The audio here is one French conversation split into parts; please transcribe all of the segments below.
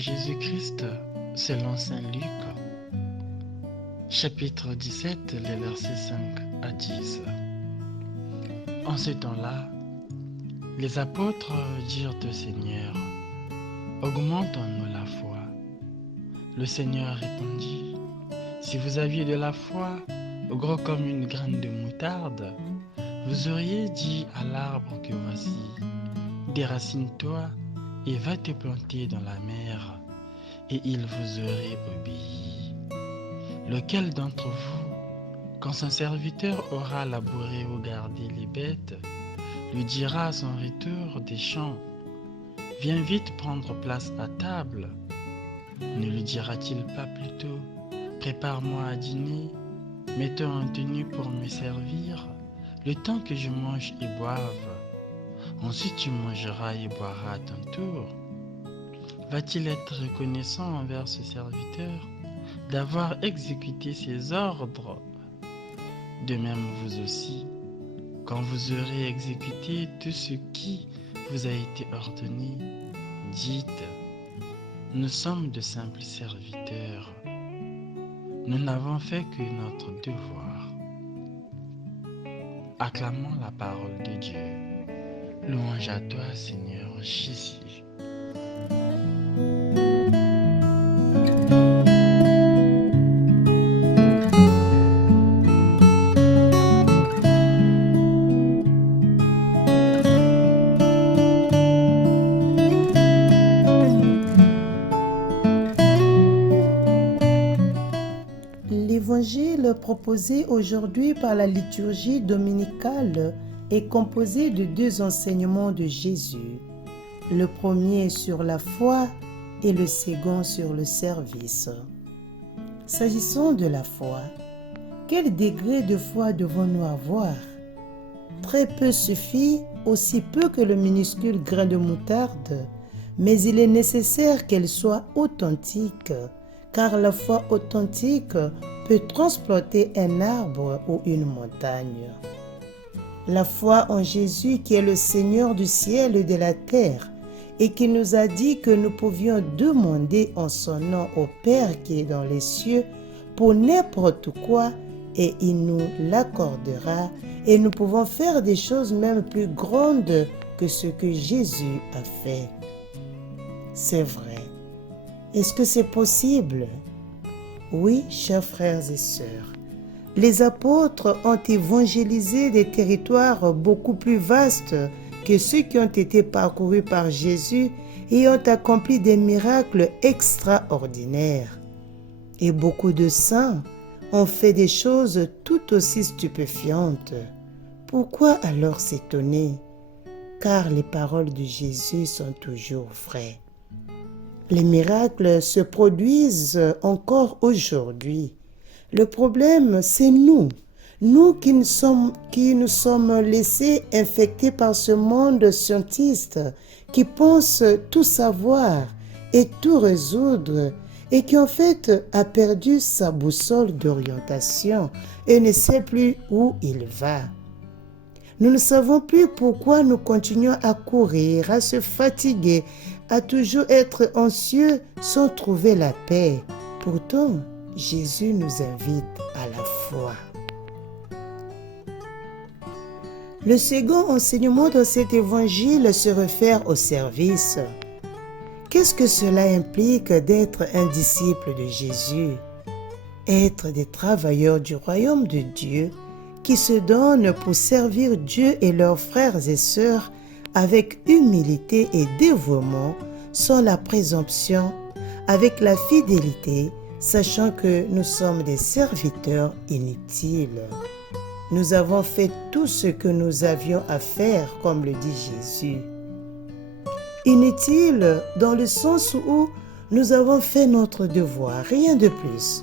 Jésus-Christ selon Saint Luc, chapitre 17, les versets 5 à 10. En ce temps-là, les apôtres dirent au Seigneur, « Augmente-nous la foi. » Le Seigneur répondit, « Si vous aviez de la foi, gros comme une graine de moutarde, vous auriez dit à l'arbre que voici, déracine-toi et va te planter dans la mer, et il vous aurait obéi. Lequel d'entre vous, quand son serviteur aura labouré ou gardé les bêtes, lui dira à son retour des champs, « Viens vite prendre place à table » Ne lui dira-t-il pas plutôt, « Prépare-moi à dîner, mets-toi en tenue pour me servir, le temps que je mange et boive. Ensuite tu mangeras et boiras à ton tour. » Va-t-il être reconnaissant envers ce serviteur d'avoir exécuté ses ordres? De même vous aussi, quand vous aurez exécuté tout ce qui vous a été ordonné, dites, nous sommes de simples serviteurs. Nous n'avons fait que notre devoir. Acclamons la parole de Dieu. Louange à toi, Seigneur Jésus. L'évangile proposé aujourd'hui par la liturgie dominicale est composé de deux enseignements de Jésus. Le premier sur la foi et le second sur le service. S'agissant de la foi, quel degré de foi devons-nous avoir? Très peu suffit, aussi peu que le minuscule grain de moutarde, mais il est nécessaire qu'elle soit authentique, car la foi authentique peut transplanter un arbre ou une montagne. La foi en Jésus qui est le Seigneur du ciel et de la terre et qui nous a dit que nous pouvions demander en son nom au Père qui est dans les cieux pour n'importe quoi et il nous l'accordera et nous pouvons faire des choses même plus grandes que ce que Jésus a fait. C'est vrai. Est-ce que c'est possible? Oui, chers frères et sœurs. Les apôtres ont évangélisé des territoires beaucoup plus vastes que ceux qui ont été parcourus par Jésus et ont accompli des miracles extraordinaires. Et beaucoup de saints ont fait des choses tout aussi stupéfiantes. Pourquoi alors s'étonner? Car les paroles de Jésus sont toujours vraies. Les miracles se produisent encore aujourd'hui. Le problème, c'est nous qui nous sommes laissés infecter par ce monde scientiste, qui pense tout savoir et tout résoudre, et qui en fait a perdu sa boussole d'orientation et ne sait plus où il va. Nous ne savons plus pourquoi nous continuons à courir, à se fatiguer, à toujours être anxieux sans trouver la paix. Pourtant, Jésus nous invite à la foi. Le second enseignement dans cet évangile se réfère au service. Qu'est-ce que cela implique d'être un disciple de Jésus? Être des travailleurs du royaume de Dieu qui se donnent pour servir Dieu et leurs frères et sœurs avec humilité et dévouement, sans la présomption, avec la fidélité, sachant que nous sommes des serviteurs inutiles. Nous avons fait tout ce que nous avions à faire, comme le dit Jésus. Inutile dans le sens où nous avons fait notre devoir, rien de plus.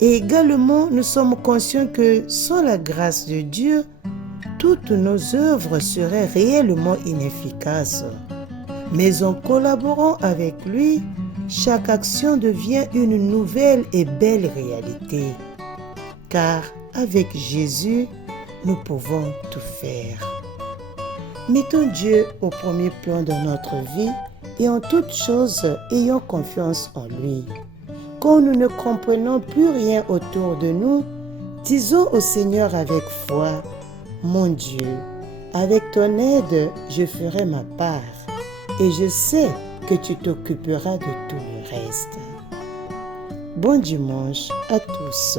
Et également, nous sommes conscients que sans la grâce de Dieu, toutes nos œuvres seraient réellement inefficaces. Mais en collaborant avec lui, chaque action devient une nouvelle et belle réalité. Car avec Jésus, nous pouvons tout faire. Mettons Dieu au premier plan dans notre vie et en toutes choses, ayons confiance en lui. Quand nous ne comprenons plus rien autour de nous, disons au Seigneur avec foi, « Mon Dieu, avec ton aide, je ferai ma part, et je sais que tu t'occuperas de tout le reste. » Bon dimanche à tous.